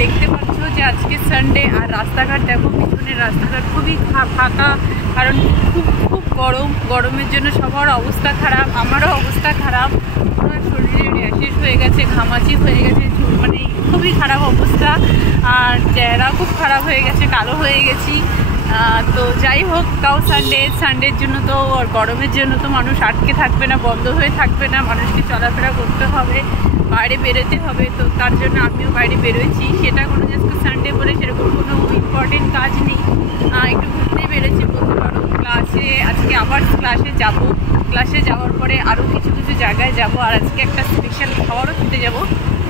দেখতে পাচ্ছ যে আজকে সানডে, আর রাস্তাঘাট দেখো, পিছনের রাস্তাঘাট খুবই ফাঁকা, কারণ খুব গরমের জন্য সবার অবস্থা খারাপ, আমারও অবস্থা খারাপ, আমার শরীরে র্যাশেস হয়ে গেছে, ঘামাচি হয়ে গেছে, মানে খুবই খারাপ অবস্থা, আর চেহারা খুব খারাপ হয়ে গেছে, কালো হয়ে গেছি। তো যাই হোক, তাও সানডের জন্য তো, আর গরমের জন্য তো মানুষ আটকে থাকবে না, বন্ধ হয়ে থাকবে না, মানুষকে চলাফেরা করতে হবে, বাইরে বেরোতে হবে। তো তার জন্য আমিও বাইরে বেরোচ্ছি, সেটা কোনো আজকে সানডে বলে সেরকম কোনো ইম্পর্টেন্ট কাজ নেই, একটু ঘুরতে বেরোচ্ছি বলতে পারো। আজকে আবার ক্লাসে যাওয়ার পরে আরও কিছু জায়গায় যাব, আর আজকে একটা স্পেশাল খাবারও খেতে যাব।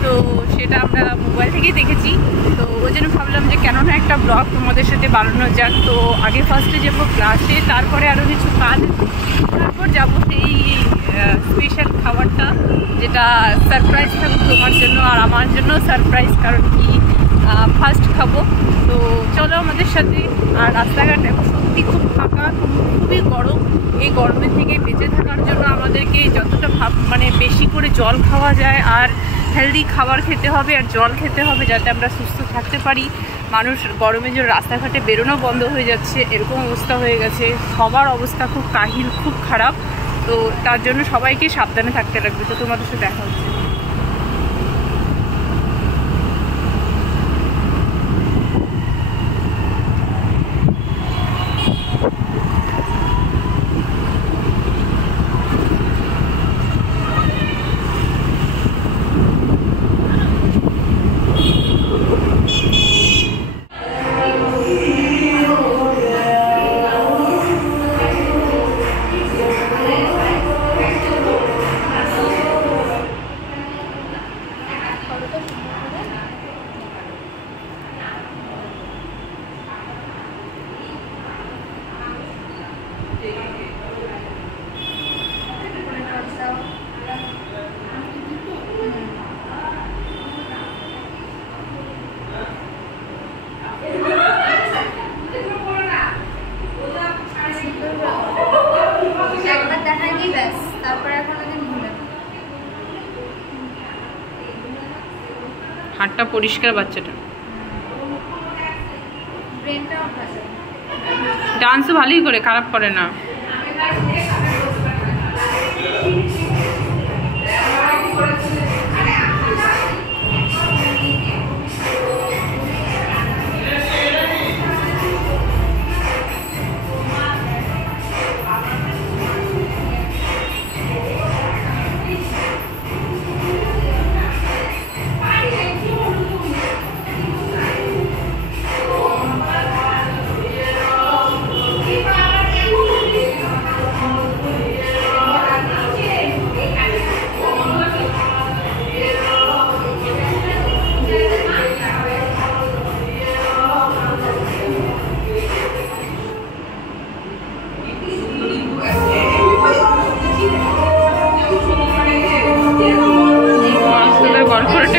তো সেটা আমরা মোবাইল থেকেই দেখেছি, তো ওই জন্য ভাবলাম যে কেননা একটা ব্লগ তোমাদের সাথে বানানো যাক। তো আগে ফার্স্টে যাবো ক্লাসে, তারপরে আরও কিছু কাজ, তারপর যাবো সেই স্পেশাল খাবারটা, যেটা সারপ্রাইজ থাকুক তোমার জন্য আর আমার জন্য সারপ্রাইজ, কারণ কি ফার্স্ট খাবো। তো চলো আমাদের সাথে। আর রাস্তাঘাট এখন সত্যি খুব ফাঁকা, খুবই গরম। এই গরমের থেকে বেঁচে থাকার জন্য আমাদেরকে যতটা মানে বেশি করে জল খাওয়া যায়, আর হেলদি খাবার খেতে হবে, আর জল খেতে হবে, যাতে আমরা সুস্থ থাকতে পারি। মানুষ গরমের জন্য রাস্তাঘাটে বেরোনো বন্ধ হয়ে যাচ্ছে, এরকম অবস্থা হয়ে গেছে, সবার অবস্থা খুব কাহিল, খুব খারাপ। তো তার জন্য সবাইকে সাবধানে থাকতে লাগবে। তো তোমাদের সাথে দেখা হচ্ছে। হাতটা পরিষ্কার, বাচ্চাটা ডান্সও ভালোই করে, খারাপ করে না।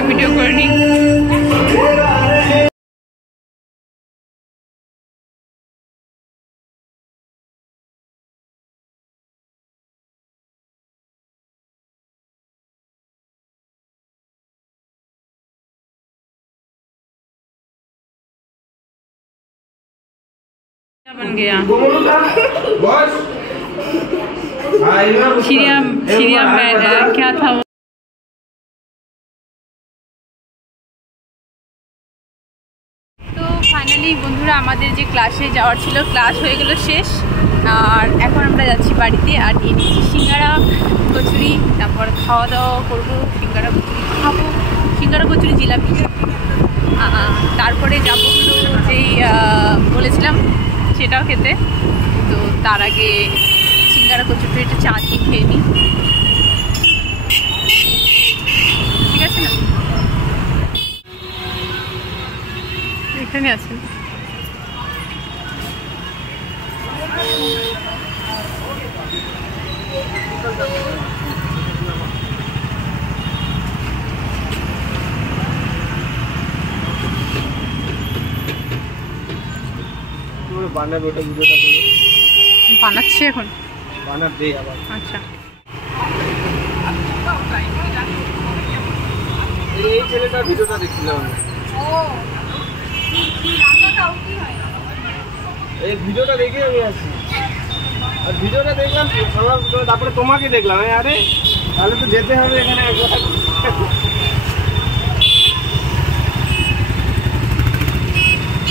ভিডিও করে নিই। बन गया सीरियम क्या था। তো ফাইনালি বন্ধুরা, আমাদের যে ক্লাসে যাওয়ার ছিল, ক্লাস হয়ে গেল শেষ, আর এখন আমরা যাচ্ছি বাড়িতে। আর নিয়ে নিচ্ছি সিঙ্গারা কচুরি, তারপর খাওয়া দাওয়া করবো, সিঙ্গারা কচুরি খাবো, সিঙ্গারা কচুরি জিলাপি, তারপরে যাবো যেই বলেছিলাম সেটাও খেতে। তো তার আগে সিঙ্গারা কচুরি একটু চা দিয়ে খেয়ে নিই, ঠিক আছে না? এখানে আছেন। বানাচ্ছে এখন, আচ্ছা। এই ছেলেটার ভিডিওটা দেখছিলাম। এই ভিডিওটা দেখে আমি আসছি, আর ভিডিওটা দেখলাম তারপরে তোমাকে দেখলাম, আরে তাহলে তো যেতে হবে এখানে একবার।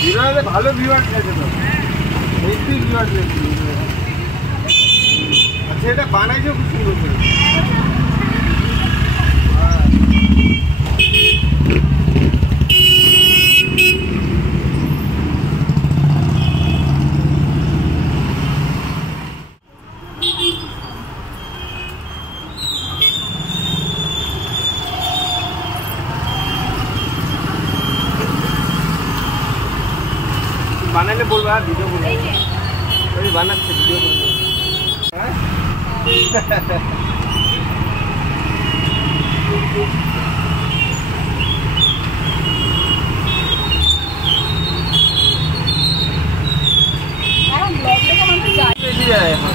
ভিডিওতে ভালো ভিউয়ার্স আছে তো, সত্যি ভিউয়ার্স আছে। আচ্ছা এটা বানাইছো খুব সুন্দর করে। বানালে বলবো, আর ভিডিও করবো, ওই বানাচ্ছে ভিডিও করবো। হ্যাঁ বেশি যায় এখন।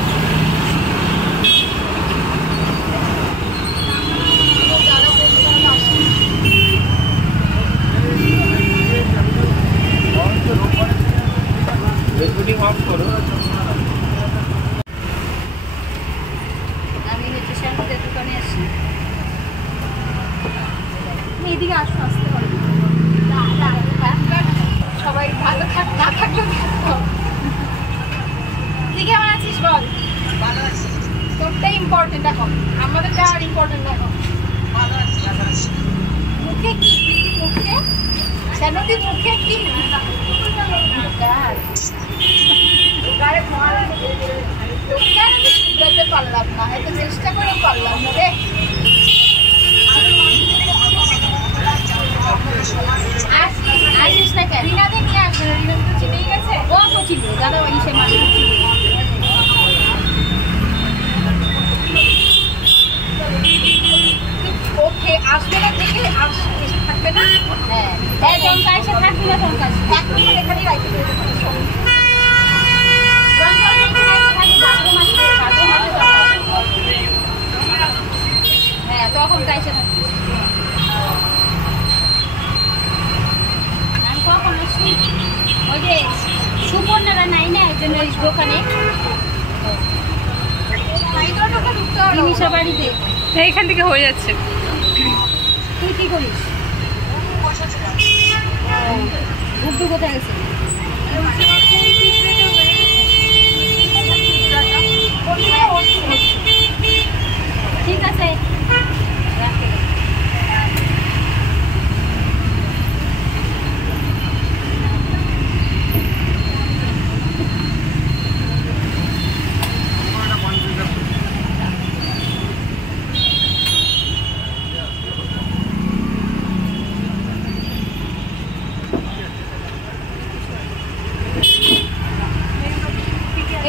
অফ করো। আমি হচ্ছে শ্যাম্পুদের দোকানে আসি। এদিকে আসো, আসতে পারো সবাই ভালো থাক, না থাকলেও তুই কেমন আছিস বল? ভালো আছি। তোরটাই ইম্পর্টেন্ট এখন, আমাদের যা আর ইম্পর্টেন্ট এখন। ভালো আছি। মুখে কি মুখে শ্যাম্পুদের মুখে কি পারলাম না, এত চেষ্টা করে পারলাম না রে। আসিস না কেন? রিনাদে নিয়ে আসবে, রিনাদে তো চিনেই গেছে। ও চিনবে, দাদা ওই সে মানুষ ওকে আসবে না, থেকে থাকবে না। হ্যাঁ জমকা এসে থাকবি না, জমকা এক মিনিট এখানেই রাখতে দেবে। হ্যাঁ তখন কাইসে থাকবি। আমি কখন আসি? ওই যে সুপর্ণারা নাই না একজন ওই দোকানে, জিনিসের বাড়িতে। এইখান থেকে হয়ে যাচ্ছে। তুই কি করিস? গুড্ডু কোথায় গেছে? ঠিক আছে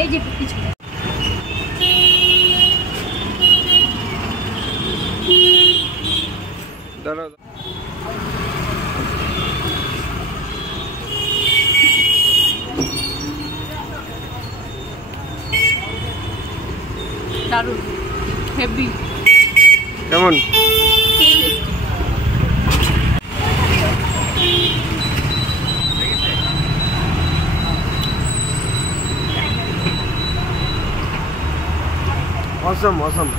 এই যে পিছনে দাঁড়াও। দারুণ হেভি। কেমন? awesome awesome।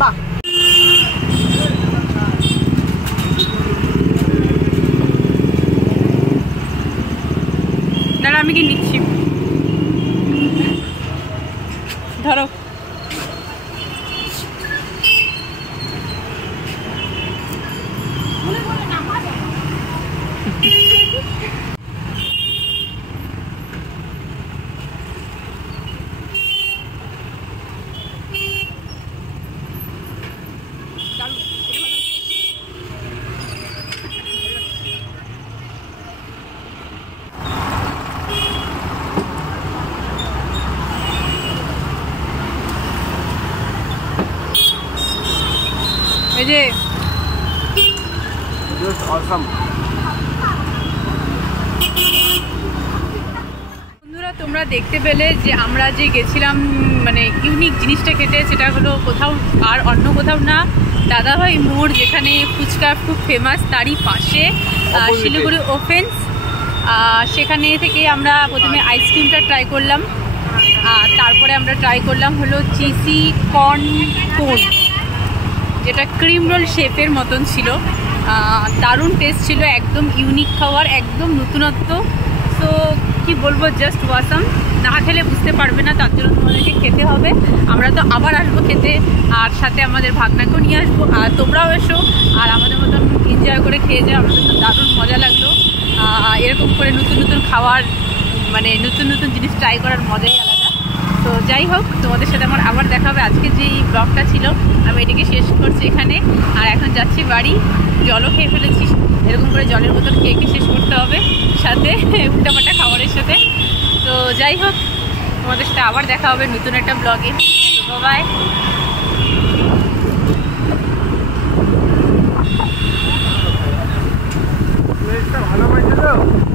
বাহ দাঁড়া আমি কি নিচ্ছি, ধরো। যে জাস্ট অসাম। বন্ধুরা তোমরা দেখতে পেলে যে আমরা যে গেছিলাম মানে ইউনিক জিনিসটা খেতে, সেটা হলো কোথাও আর অন্য কোথাও না, দাদাভাই মোড় যেখানে ফুচকা খুব ফেমাস তারই পাশে শিলিগুড়ি ওপেন্স। সেখানে থেকে আমরা প্রথমে আইসক্রিমটা ট্রাই করলাম, আর তারপরে আমরা ট্রাই করলাম হলো চিজি কর্ন কোন, যেটা ক্রিম রোল শেপের মতন ছিল। দারুণ টেস্ট ছিল, একদম ইউনিক খাবার, একদম নতুনত্ব। তো কি বলবো, জাস্ট ওয়াসাম। না খেলে বুঝতে পারবে না, তার জন্য তোমাদেরকে খেতে হবে। আমরা তো আবার আসবো খেতে, আর সাথে আমাদের ভাগনাকেও নিয়ে আসবো, আর তোমরাও এসো আর আমাদের মতন এনজয় করে খেয়ে যাও। আমাদের তো দারুণ মজা লাগলো। এরকম করে নতুন নতুন খাবার, মানে নতুন নতুন জিনিস ট্রাই করার মজাই আলাদা। তো যাই হোক, তোমাদের সাথে আমার আবার দেখা হবে। আজকে যে এই ব্লগটা ছিল আমি এটাকে শেষ করছি এখানে, আর এখন যাচ্ছি বাড়ি। জলও খেয়ে ফেলেছি, এরকম করে জলের বোতল খেয়ে শেষ করতে হবে, সাথে উল্টাপাল্টা খাবারের সাথে। তো যাই হোক, তোমাদের সাথে আবার দেখা হবে নতুন একটা ব্লগে। তো বাই। ভালো হয়েছিল।